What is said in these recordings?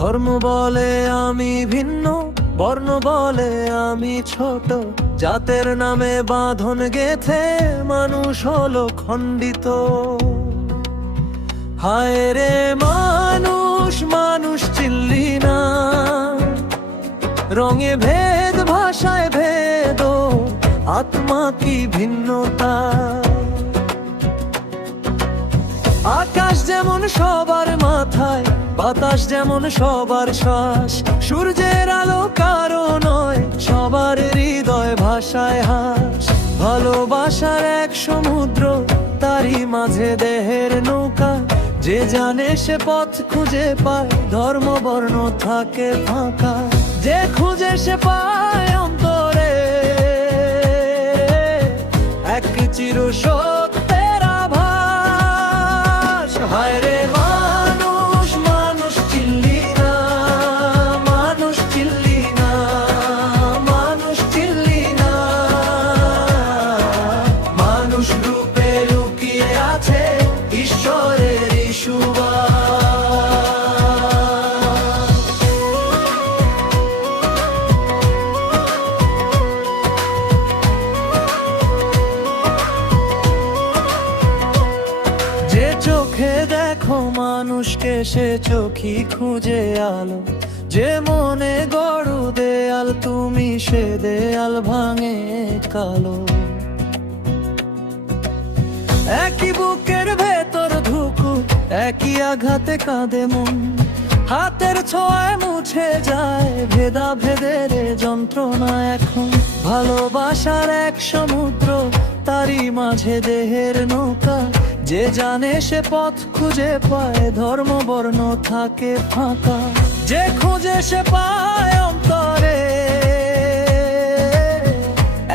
ধর্ম বলে আমি ভিন্ন, বর্ণ বলে আমি ছোট, জাতের নামে বাঁধন গেথে মানুষ হলো খণ্ডিত। হায় রে মানুষ, মানুষ চিনলি না, রঙে ভেদ, ভাষায় ভেদ, আত্মা কি ভিন্নতা। আকাশ যেমন সবার মাথায়, বাতাস যেমন সবার শ্বাস, সূর্যের আলো কারো নয়, সবার হৃদয় ভাষায় হাস। ভালোবাসার এক সমুদ্র, তারই মাঝে দেহের নৌকা, যে জানে সে পথ খুঁজে পায়, ধর্ম বর্ণ থাকে ফাঁকা। যে খুঁজে সে পায় অন্তরে এক চির সত্যের আভাস। হায় রে মানুষ, মানুষ চিনলি না, মানুষ চিনলি না, মানুষ চিনলি না। মানুষ রূপে লুকিয়ে আছে ঈশ্বরের সুবাস। যে চোখে দেখো মানুষকে, সে চোখই খুঁজে আলো। যে মনে গড় দেয়াল তুমি, সে দেয়াল ভাঙে কালো। একই বুকের ভেতর ধুকু, একই আঘাতে কাঁদে মন, হাতের ছোঁয়ায় মুছে যায় ভেদা ভেদের যন্ত্রণা। এখন ভালোবাসার এক সমুদ্র, তারই মাঝে দেহের নৌকা, যে জানে সে পথ খুঁজে পায়, ধর্ম বর্ণ থাকে ফাঁকা। যে খুঁজে সে পায় অন্তরে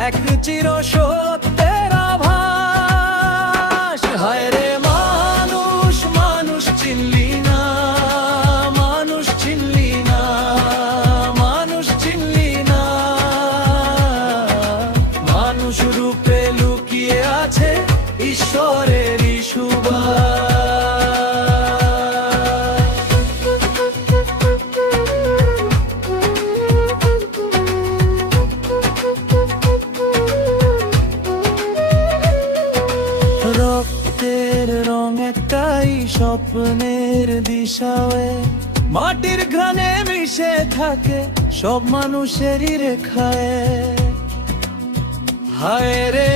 এক চির সত্যের আভাস। হায় রে মানুষ, মানুষ চিনলি না, মানুষ চিনলি না, মানুষ চিনলি না। মানুষ রূপে লুকিয়ে আছে ঈশ্বরের সুবাস। রক্তের রং একটাই, স্বপ্নের দিশাও এক, মাটির ঘ্রাণে মিশে থাকে সব মানুষেরই রেখায়। হায় রে